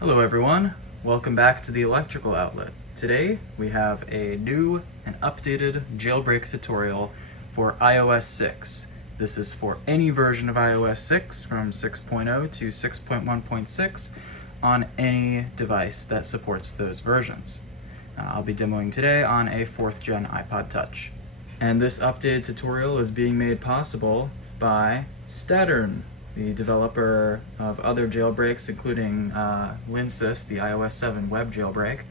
Hello everyone, welcome back to the electrical outlet. Today we have a new and updated jailbreak tutorial for iOS 6. This is for any version of iOS 6 from 6.0 to 6.1.6 on any device that supports those versions. I'll be demoing today on a 4th gen iPod Touch. And this updated tutorial is being made possible by Stattern, the developer of other jailbreaks, including Linksys, the iOS 7 web jailbreak.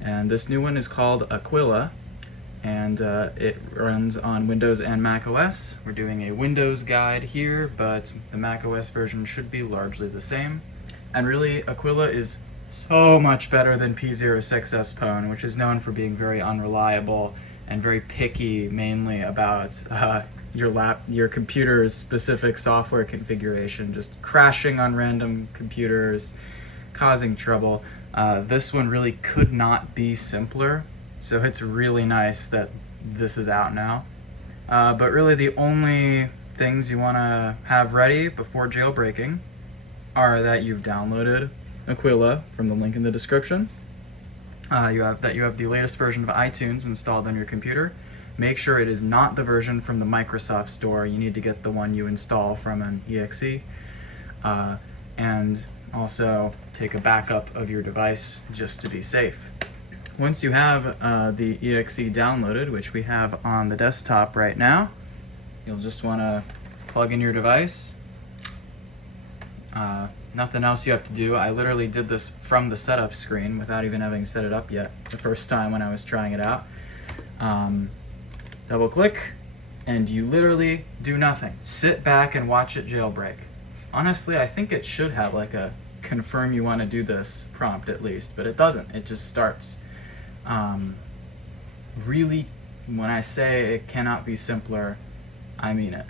And this new one is called Aquila, and it runs on Windows and macOS. We're doing a Windows guide here, but the macOS version should be largely the same. And really, Aquila is so much better than P06S Pwn, which is known for being very unreliable and very picky, mainly about your computer's specific software configuration, just crashing on random computers, causing trouble. This one really could not be simpler, so it's really nice that this is out now. But really the only things you want to have ready before jailbreaking are that you've downloaded Aquila from the link in the description, you have the latest version of iTunes installed on your computer. Make sure it is not the version from the Microsoft Store. You need to get the one you install from an exe. And also take a backup of your device just to be safe. Once you have the exe downloaded, which we have on the desktop right now, you'll just want to plug in your device. Nothing else you have to do. I literally did this from the setup screen without even having set it up yet the first time when I was trying it out. Double click, and you literally do nothing. Sit back and watch it jailbreak. Honestly, I think it should have like a confirm you want to do this prompt at least, but it doesn't. It just starts. Really, when I say it cannot be simpler, I mean it.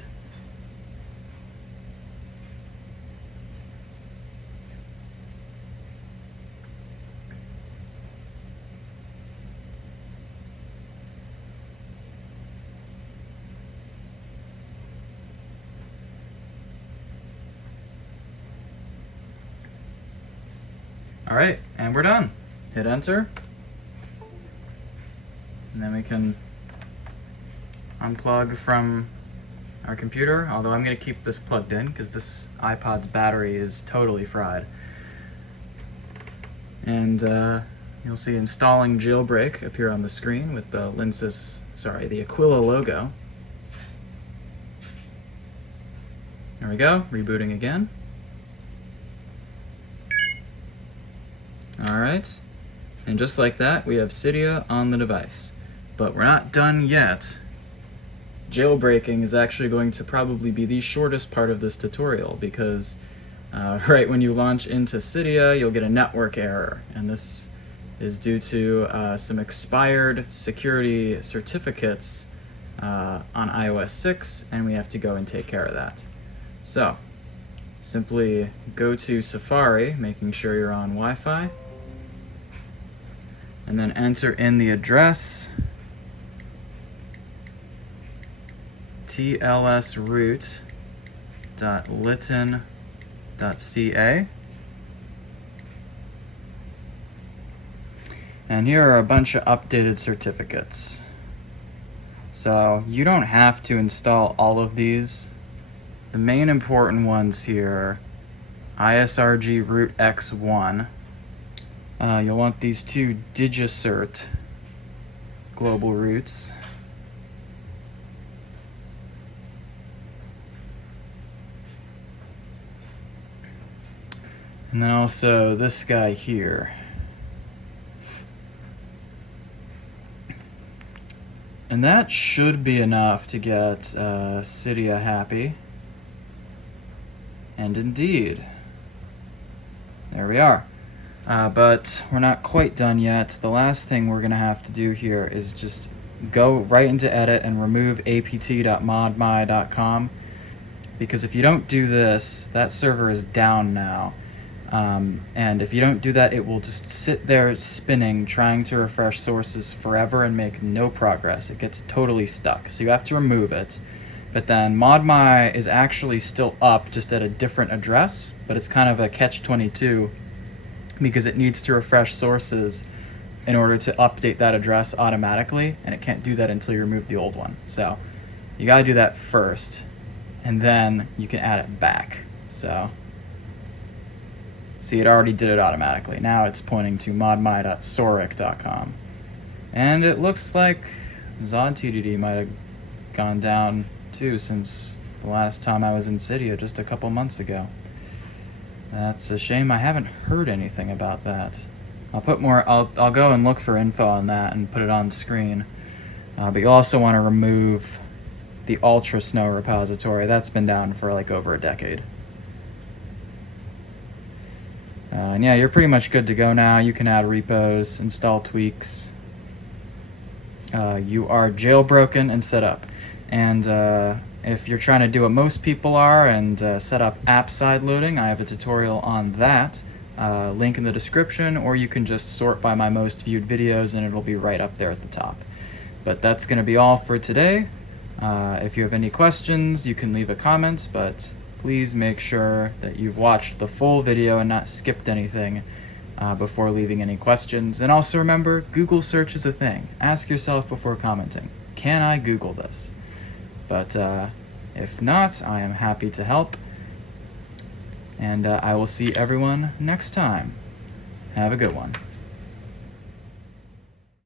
All right, and we're done. Hit enter. And then we can unplug from our computer, although I'm gonna keep this plugged in because this iPod's battery is totally fried. And you'll see installing jailbreak appear on the screen with the the Aquila logo. There we go, rebooting again. All right, and just like that, we have Cydia on the device. But we're not done yet. Jailbreaking is actually going to probably be the shortest part of this tutorial because right when you launch into Cydia, you'll get a network error, and this is due to some expired security certificates on iOS 6, and we have to go and take care of that. So, simply go to Safari, making sure you're on Wi-Fi, and then enter in the address tlsroot.litten.ca. And here are a bunch of updated certificates. So you don't have to install all of these. The main important ones here, ISRG root X1. You'll want these two DigiCert global roots. And then also this guy here. And that should be enough to get Cydia happy. And indeed, there we are. But we're not quite done yet. The last thing we're gonna have to do here is just go right into edit and remove apt.modmy.com, because if you don't do this, that server is down now. And if you don't do that, it will just sit there spinning, trying to refresh sources forever and make no progress. It gets totally stuck, so you have to remove it. But then ModMy is actually still up, just at a different address, but it's kind of a catch-22 because it needs to refresh sources in order to update that address automatically, and it can't do that until you remove the old one. So you got to do that first, and then you can add it back. So see, it already did it automatically. Now it's pointing to modmy.soric.com. And it looks like ZodTDD might have gone down too since the last time I was in Cydia just a couple months ago. That's a shame. I haven't heard anything about that. I'll put more. I'll go and look for info on that and put it on screen. But you also want to remove the Ultra Snow repository. That's been down for like over a decade. And yeah, you're pretty much good to go now. You can add repos, install tweaks. You are jailbroken and set up. And if you're trying to do what most people are and set up app side loading, I have a tutorial on that. Link in the description, or you can just sort by my most viewed videos and it'll be right up there at the top. But that's going to be all for today. If you have any questions, you can leave a comment, but please make sure that you've watched the full video and not skipped anything before leaving any questions. And also remember, Google search is a thing. Ask yourself before commenting, can I Google this? But if not, I am happy to help. And I will see everyone next time. Have a good one.